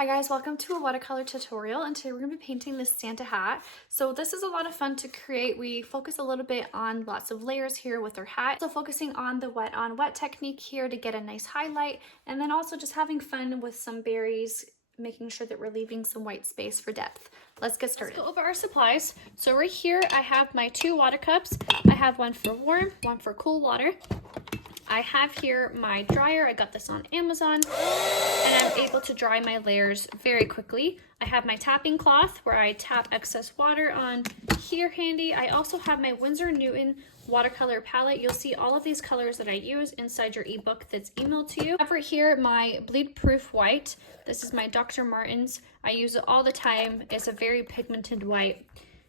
Hi guys, welcome to a watercolor tutorial, and today we're going to be painting this Santa hat. So this is a lot of fun to create. We focus a little bit on lots of layers here with our hat. So focusing on the wet on wet technique here to get a nice highlight, and then also just having fun with some berries, making sure that we're leaving some white space for depth. Let's get started. Let's go over our supplies. So right here I have my 2 water cups. I have one for warm, one for cool water. I have here my dryer. I got this on Amazon, and I'm able to dry my layers very quickly. I have my tapping cloth where I tap excess water on here handy. I also have my Winsor Newton watercolor palette. You'll see all of these colors that I use inside your ebook that's emailed to you. I have right here my bleed proof white. This is my Dr. Martens. I use it all the time. It's a very pigmented white.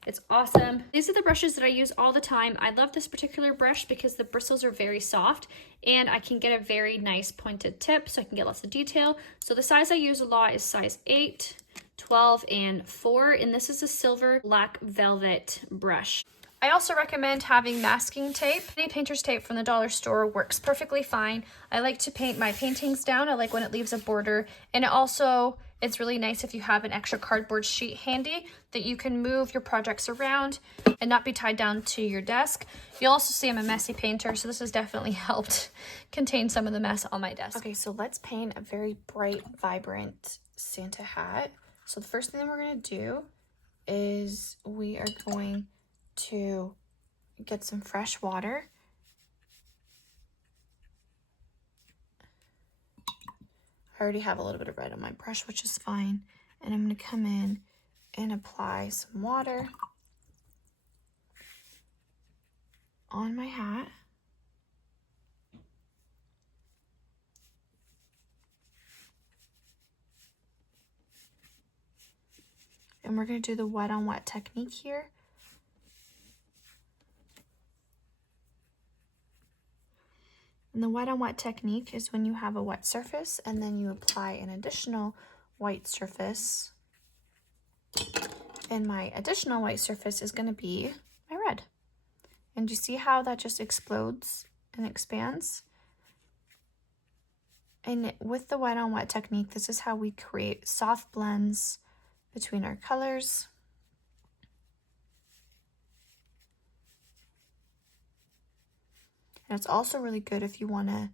It's awesome. These are the brushes that I use all the time. I love this particular brush because the bristles are very soft and I can get a very nice pointed tip so I can get lots of detail. So the size I use a lot is size 8, 12, and 4, and this is a silver black velvet brush. I also recommend having masking tape. Any painter's tape from the dollar store works perfectly fine. I like to paint my paintings down. I like when it leaves a border, and it's really nice if you have an extra cardboard sheet handy that you can move your projects around and not be tied down to your desk. You'll also see I'm a messy painter, so this has definitely helped contain some of the mess on my desk. Okay, so let's paint a very bright, vibrant Santa hat. So the first thing that we're gonna do is we are going to get some fresh water. I already have a little bit of red on my brush, which is fine. And I'm going to come in and apply some water on my hat. And we're going to do the wet on wet technique here. And the wet on wet technique is when you have a wet surface and then you apply an additional white surface. And my additional white surface is going to be my red. And you see how that just explodes and expands? And with the wet on wet technique, this is how we create soft blends between our colors. And it's also really good if you want to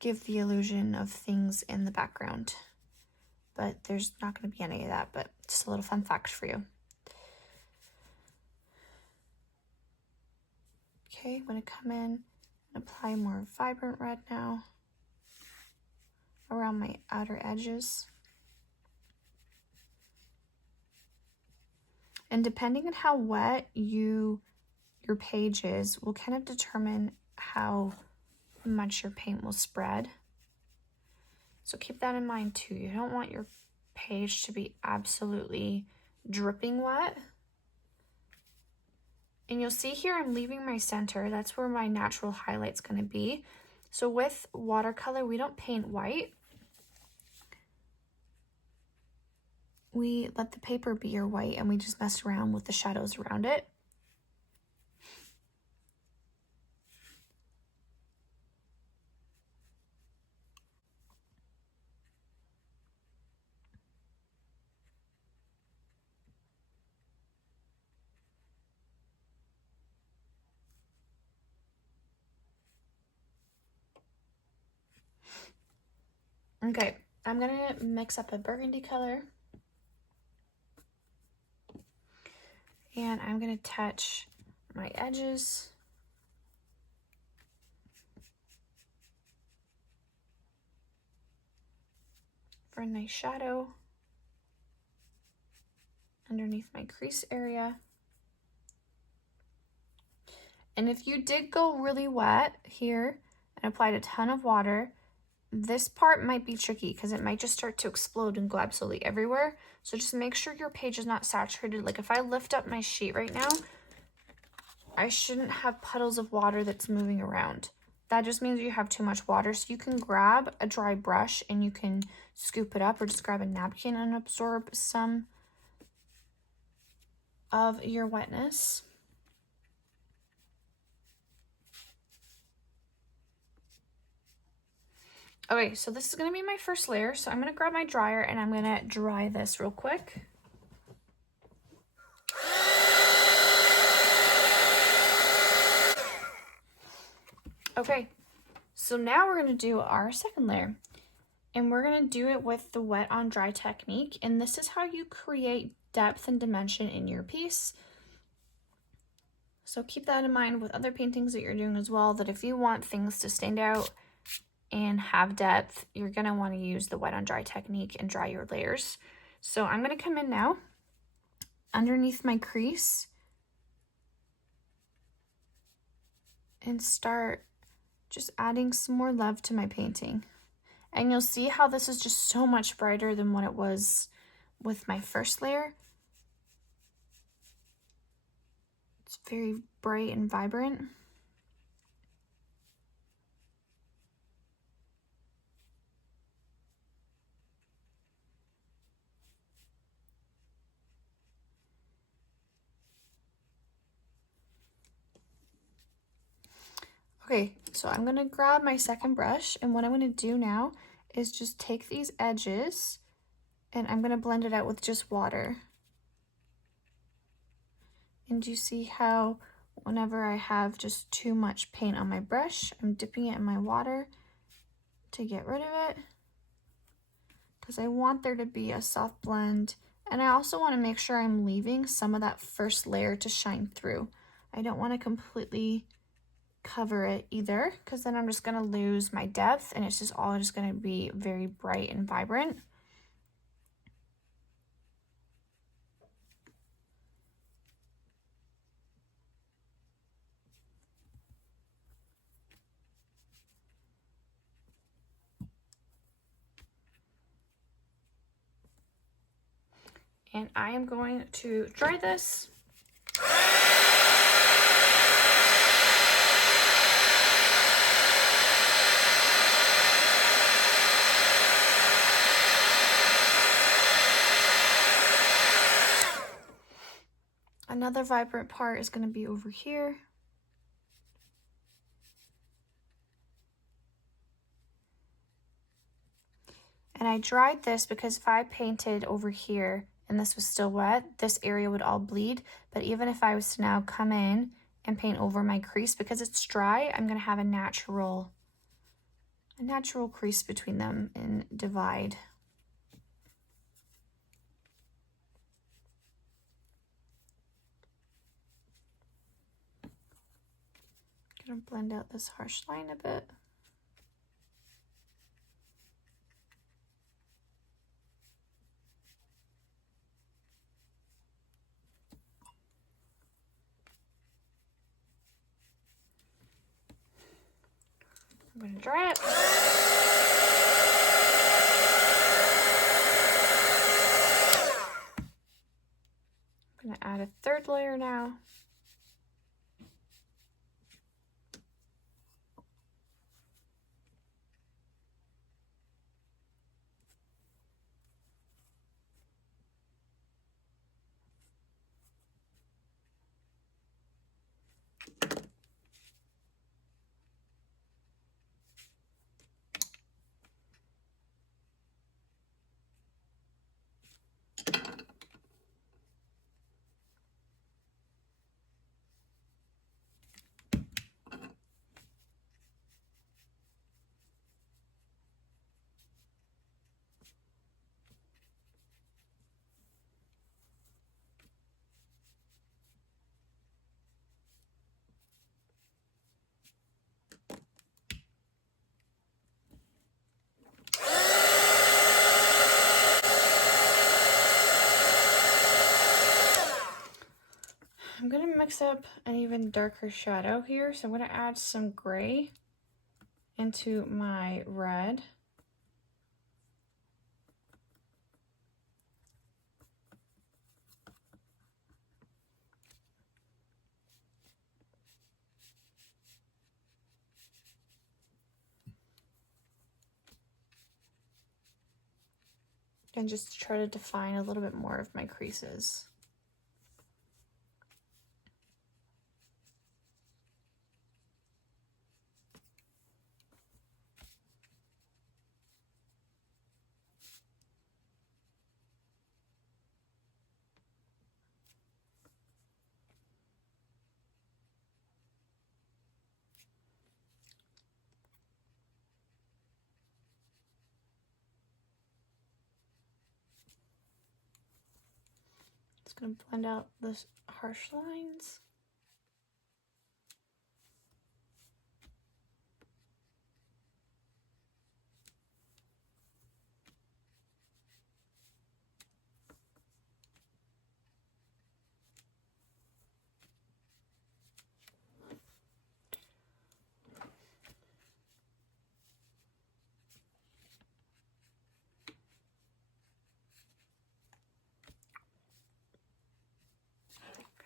give the illusion of things in the background. But there's not going to be any of that, but just a little fun fact for you. Okay, I'm going to come in and apply more vibrant red now around my outer edges. And depending on how wet your page is will kind of determine how much your paint will spread. So keep that in mind too. You don't want your page to be absolutely dripping wet. And you'll see here I'm leaving my center. That's where my natural highlight's going to be. So with watercolor, we don't paint white. We let the paper be your white and we just mess around with the shadows around it. Okay, I'm gonna mix up a burgundy color. And I'm gonna touch my edges. For a nice shadow underneath my crease area. And if you did go really wet here and applied a ton of water, this part might be tricky because it might just start to explode and go absolutely everywhere. So just make sure your page is not saturated. Like if I lift up my sheet right now, I shouldn't have puddles of water that's moving around. That just means you have too much water. So you can grab a dry brush and you can scoop it up, or just grab a napkin and absorb some of your wetness. Okay, so this is gonna be my first layer. So I'm gonna grab my dryer and I'm gonna dry this real quick. Okay, so now we're gonna do our second layer. And we're gonna do it with the wet on dry technique. And this is how you create depth and dimension in your piece. So keep that in mind with other paintings that you're doing as well, that if you want things to stand out and have depth, you're gonna wanna use the wet on dry technique and dry your layers. So I'm gonna come in now underneath my crease and start just adding some more love to my painting. And you'll see how this is just so much brighter than what it was with my first layer. It's very bright and vibrant. Okay, so I'm gonna grab my second brush, and what I'm gonna do now is just take these edges and I'm gonna blend it out with just water. And you see how whenever I have just too much paint on my brush, I'm dipping it in my water to get rid of it, because I want there to be a soft blend. And I also want to make sure I'm leaving some of that first layer to shine through. I don't want to completely cover it either, because then I'm just going to lose my depth and it's just all just going to be very bright and vibrant. And I am going to dry this. Another vibrant part is going to be over here. And I dried this because if I painted over here and this was still wet, this area would all bleed. But even if I was to now come in and paint over my crease, because it's dry, I'm going to have a natural crease between them and divide. Gonna blend out this harsh line a bit. I'm gonna dry it. I'm gonna add a third layer now. I'm gonna mix up an even darker shadow here, so I'm gonna add some gray into my red. And just try to define a little bit more of my creases. Just gonna blend out the harsh lines.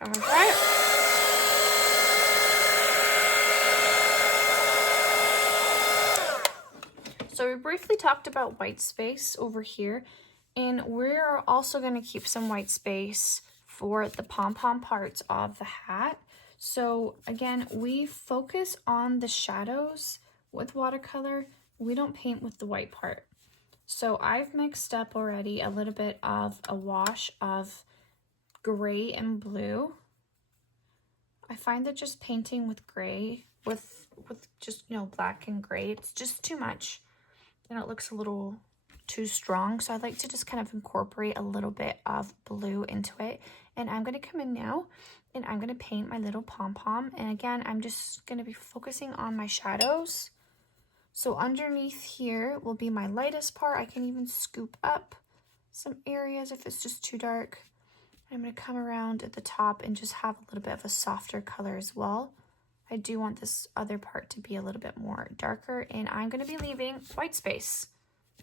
All right. So we briefly talked about white space over here, and we're also going to keep some white space for the pom-pom parts of the hat. So again, we focus on the shadows with watercolor. We don't paint with the white part. So I've mixed up already a little bit of a wash of gray and blue. I find that just painting with gray, with just, you know, black and gray, it's just too much. And it looks a little too strong. So I like to just kind of incorporate a little bit of blue into it. And I'm going to come in now and I'm going to paint my little pom-pom. And again, I'm just going to be focusing on my shadows. So underneath here will be my lightest part. I can even scoop up some areas if it's just too dark. I'm going to come around at the top and just have a little bit of a softer color as well. I do want this other part to be a little bit more darker, and I'm going to be leaving white space.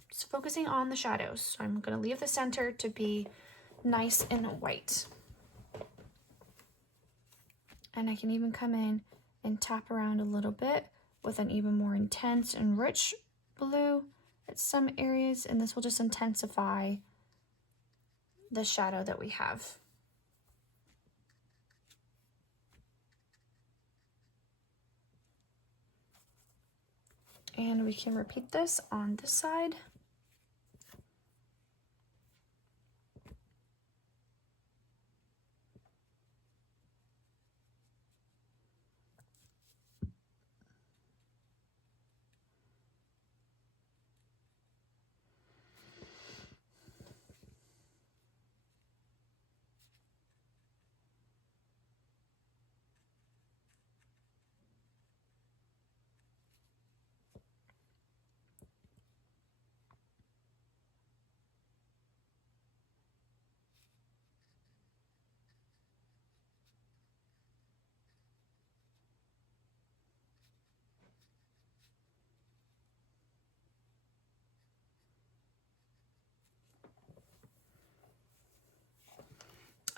Just focusing on the shadows. So I'm going to leave the center to be nice and white. And I can even come in and tap around a little bit with an even more intense and rich blue at some areas, and this will just intensify the shadow that we have. And we can repeat this on this side.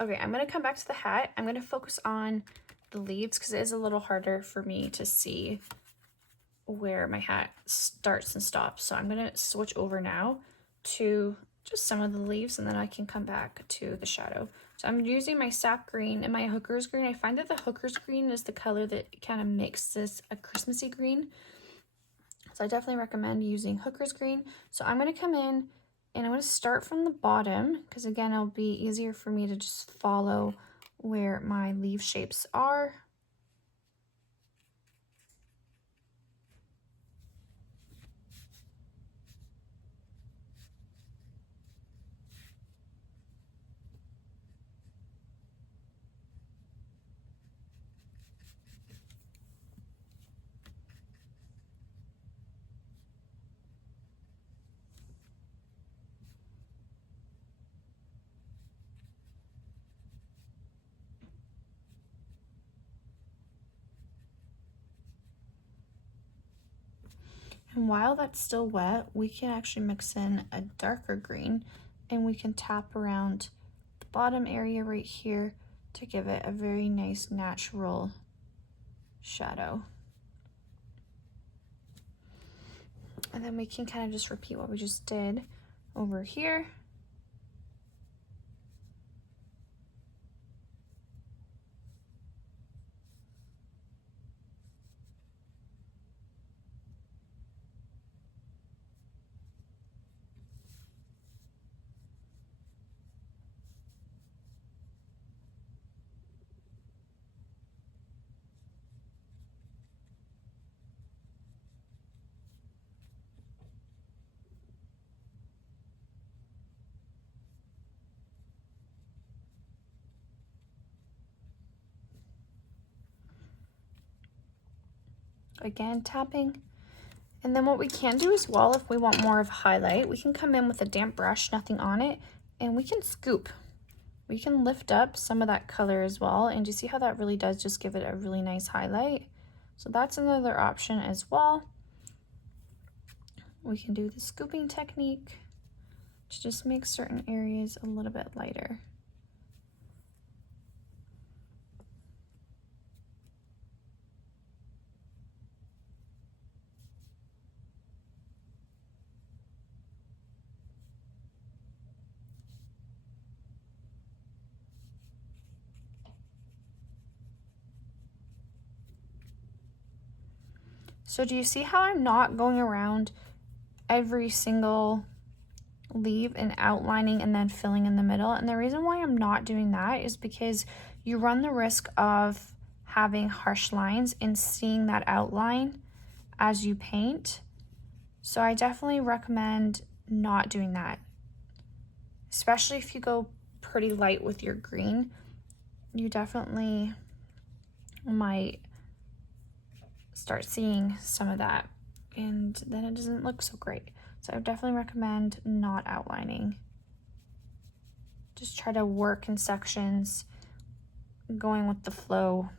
Okay, I'm going to come back to the hat. I'm going to focus on the leaves because it is a little harder for me to see where my hat starts and stops. So I'm going to switch over now to just some of the leaves, and then I can come back to the shadow. So I'm using my sap green and my hooker's green. I find that the hooker's green is the color that kind of makes this a Christmassy green. So I definitely recommend using hooker's green. So I'm going to come in and I'm going to start from the bottom because again, it'll be easier for me to just follow where my leaf shapes are. And while that's still wet, we can actually mix in a darker green and we can tap around the bottom area right here to give it a very nice natural shadow. And then we can kind of just repeat what we just did over here. Again, tapping. And then what we can do as well, if we want more of a highlight, we can come in with a damp brush, nothing on it, and we can scoop. We can lift up some of that color as well, and you see how that really does just give it a really nice highlight. So that's another option as well. We can do the scooping technique to just make certain areas a little bit lighter. So do you see how I'm not going around every single leaf and outlining and then filling in the middle? And the reason why I'm not doing that is because you run the risk of having harsh lines and seeing that outline as you paint. So I definitely recommend not doing that, especially if you go pretty light with your green. You definitely might start seeing some of that, and then it doesn't look so great. So I would definitely recommend not outlining. Just try to work in sections, going with the flow.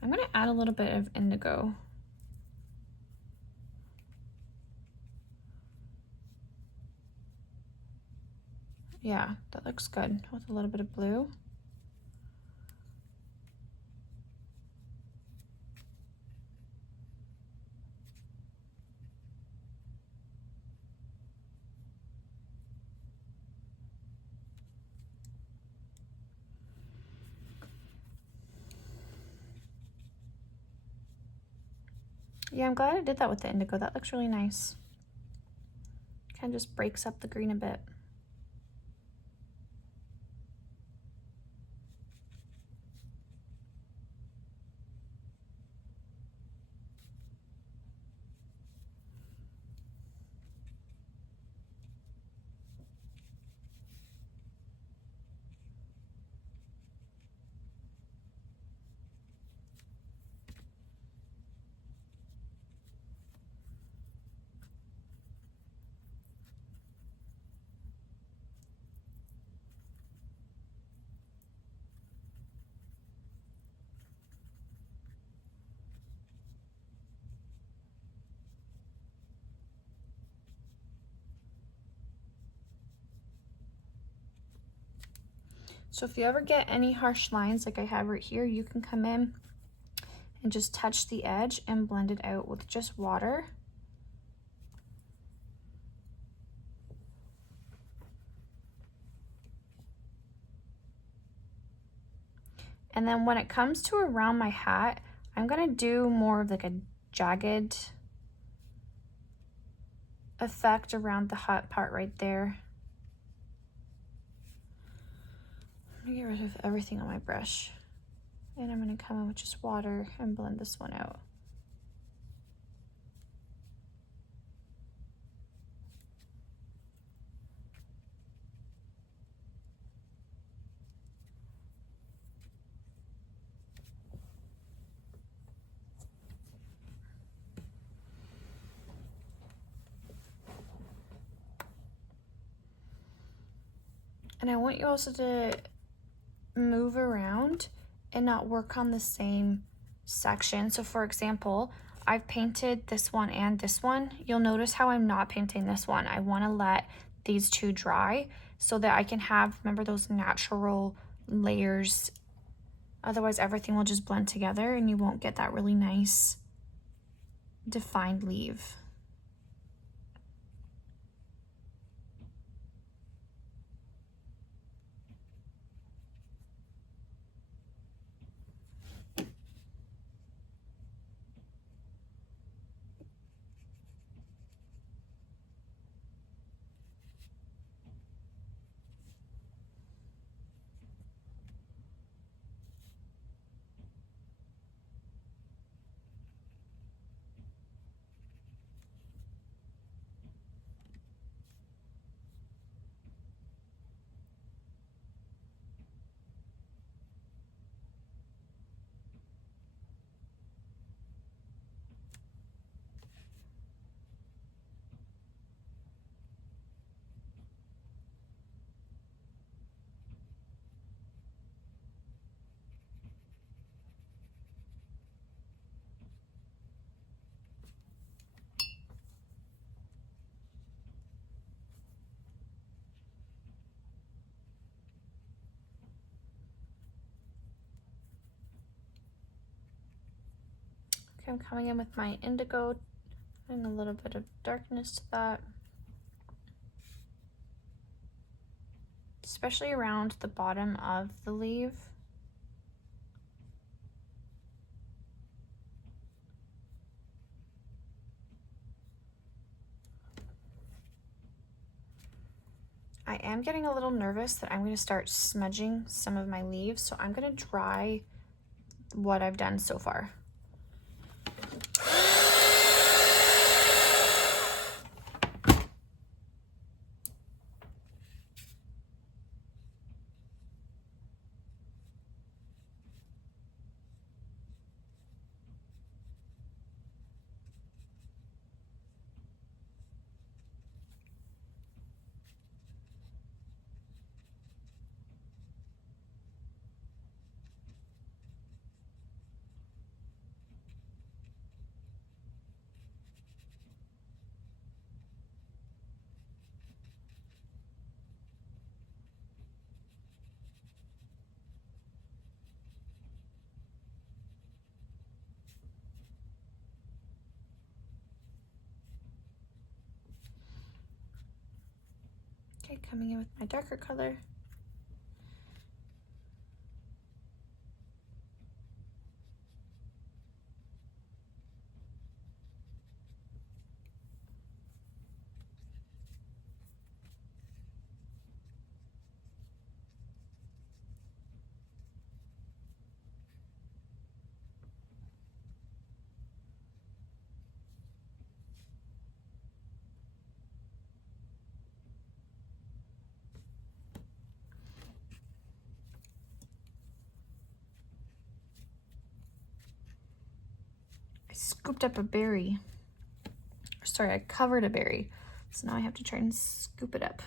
I'm going to add a little bit of indigo. Yeah, that looks good with a little bit of blue. Yeah, I'm glad I did that with the indigo. That looks really nice. Kind of just breaks up the green a bit. So if you ever get any harsh lines like I have right here, you can come in and just touch the edge and blend it out with just water. And then when it comes to around my hat, I'm gonna do more of like a jagged effect around the hot part right there. I'm gonna get rid of everything on my brush. And I'm gonna come in with just water and blend this one out. And I want you also to move around and not work on the same section. So for example, I've painted this one and this one. You'll notice how I'm not painting this one. I want to let these two dry so that I can have, remember, those natural layers. Otherwise everything will just blend together and you won't get that really nice defined leaf. I'm coming in with my indigo and a little bit of darkness to that. Especially around the bottom of the leaf. I am getting a little nervous that I'm going to start smudging some of my leaves, so I'm going to dry what I've done so far. Okay, coming in with my darker color. I scooped up a berry. Sorry, I covered a berry. So now I have to try and scoop it up.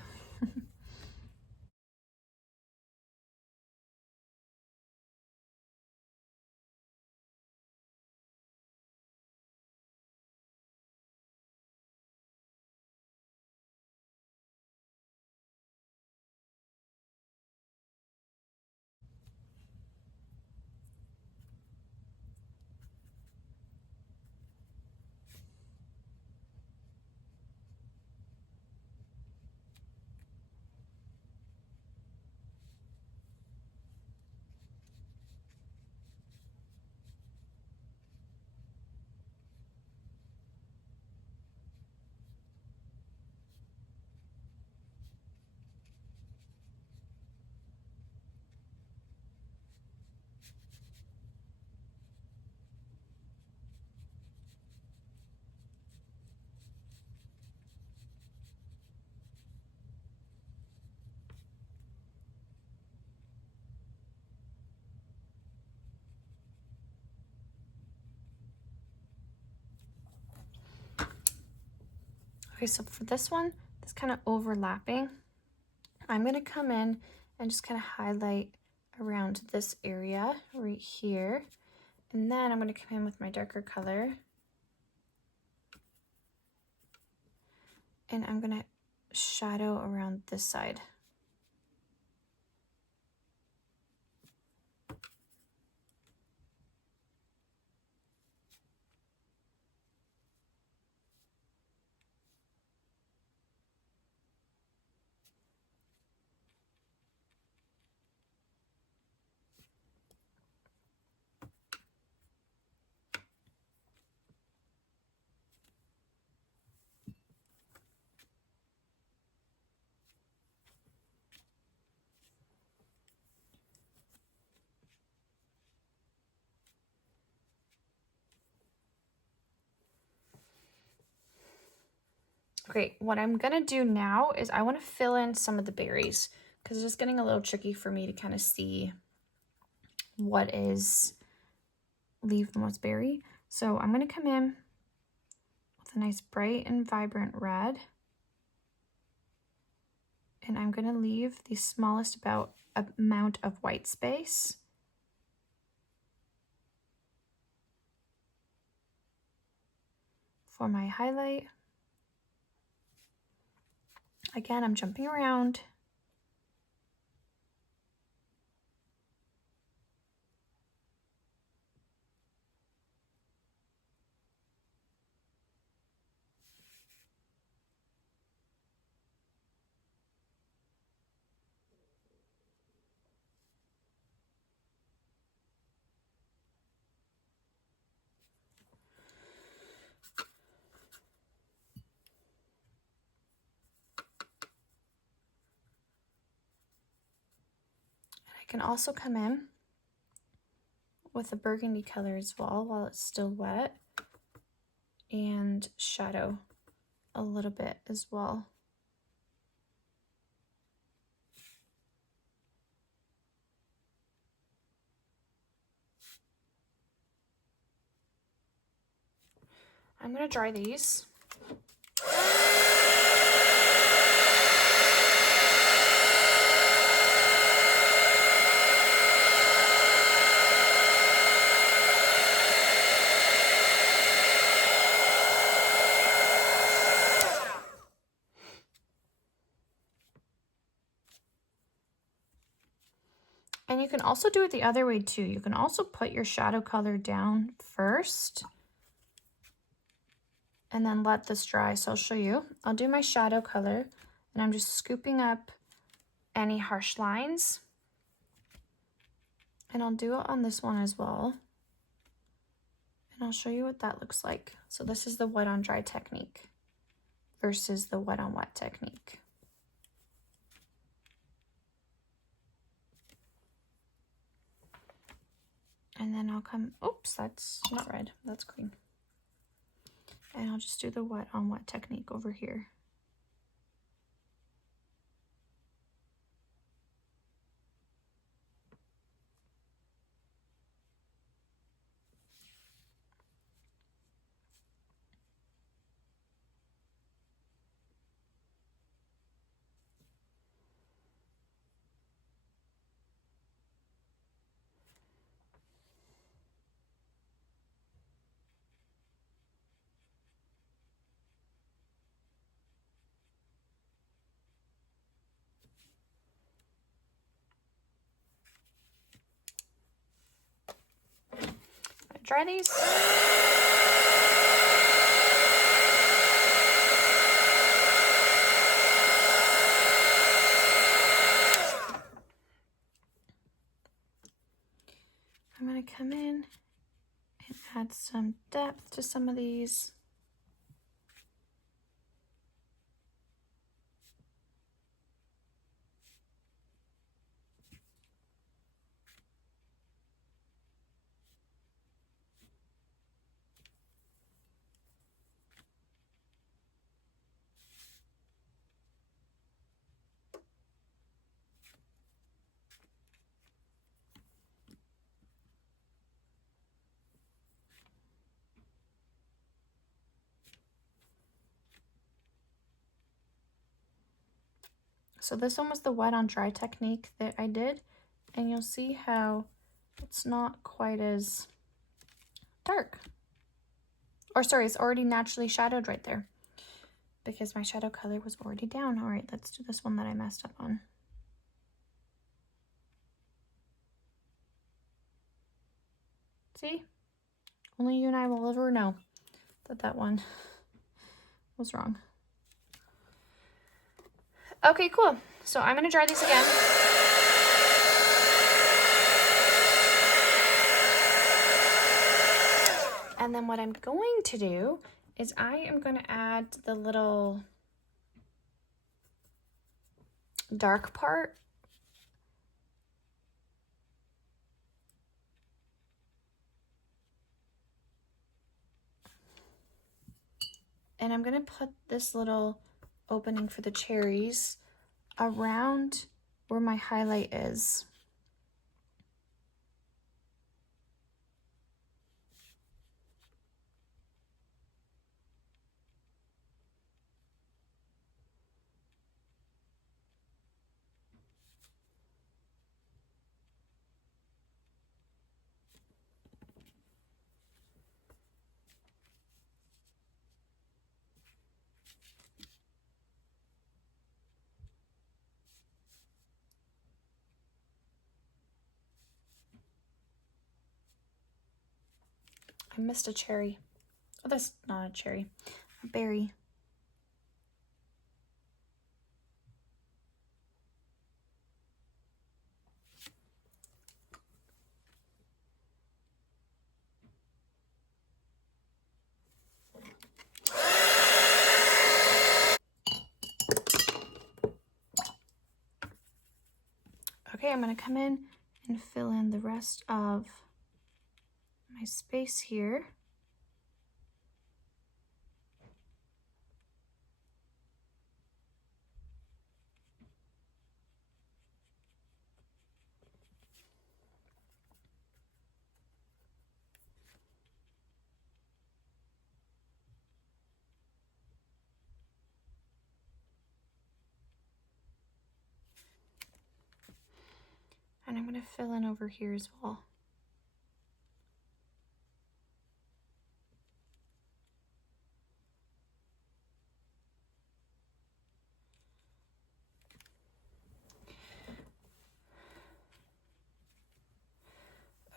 Okay, so for this one, that's kind of overlapping. I'm going to come in and just kind of highlight around this area right here. And then I'm going to come in with my darker color. And I'm going to shadow around this side. Okay, what I'm gonna do now is I want to fill in some of the berries because it's just getting a little tricky for me to kind of see what is leaf and what's berry. So I'm gonna come in with a nice bright and vibrant red. And I'm gonna leave the smallest amount of white space. For my highlight. Again, I'm jumping around. I can also come in with a burgundy color as well while it's still wet and shadow a little bit as well. I'm going to dry these. And you can also do it the other way too. You can also put your shadow color down first and then let this dry. So I'll show you. I'll do my shadow color and I'm just scooping up any harsh lines. And I'll do it on this one as well. And I'll show you what that looks like. So this is the wet on dry technique versus the wet on wet technique. And then I'll come, oops, that's not red, that's green. And I'll just do the wet on wet technique over here. Dry these. I'm going to come in and add some depth to some of these. So this one was the wet on dry technique that I did, and you'll see how it's not quite as dark. Or sorry, it's already naturally shadowed right there because my shadow color was already down. All right, let's do this one that I messed up on. See? Only you and I will ever know that that one was wrong. Okay, cool. So I'm going to dry these again. And then what I'm going to do is I am going to add the little dark part. And I'm going to put this little opening for the cherries around where my highlight is. I missed a cherry. Oh, that's not a cherry, a berry. Okay, I'm gonna come in and fill in the rest of my space here. And I'm going to fill in over here as well.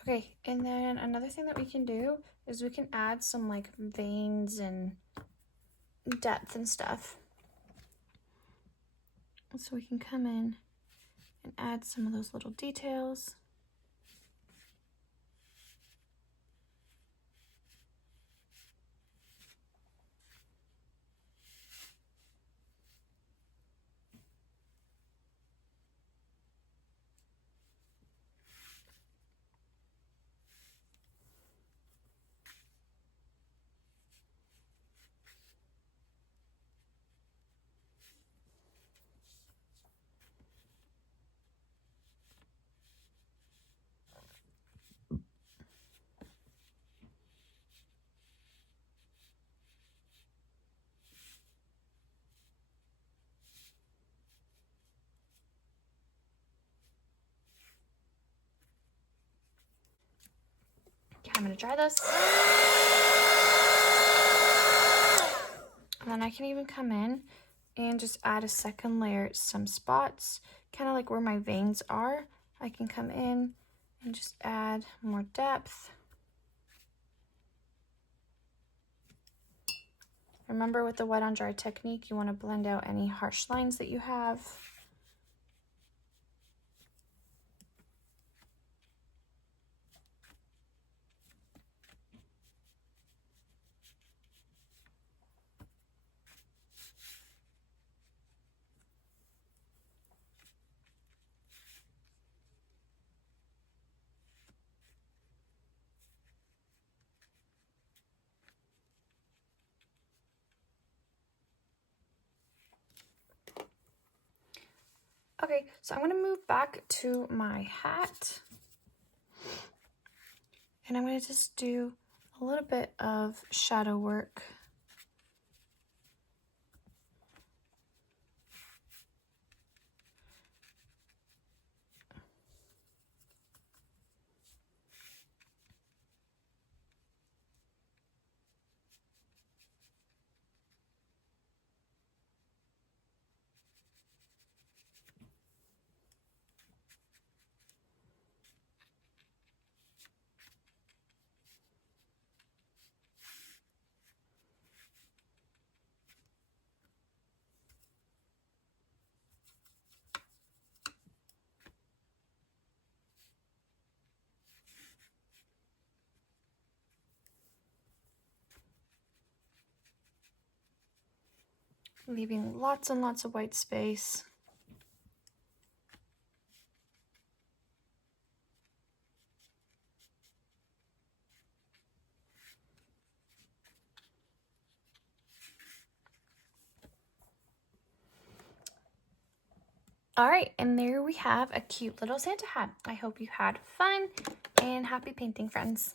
Okay, and then another thing that we can do is we can add some like veins and depth and stuff. So we can come in and add some of those little details. Okay, I'm going to dry this. And then I can even come in and just add a second layer, some spots, kind of like where my veins are. I can come in and just add more depth. Remember, with the wet on dry technique, you want to blend out any harsh lines that you have. Okay, so I'm going to move back to my hat. And I'm going to just do a little bit of shadow work. Leaving lots and lots of white space. All right, and there we have a cute little Santa hat. I hope you had fun and happy painting, friends.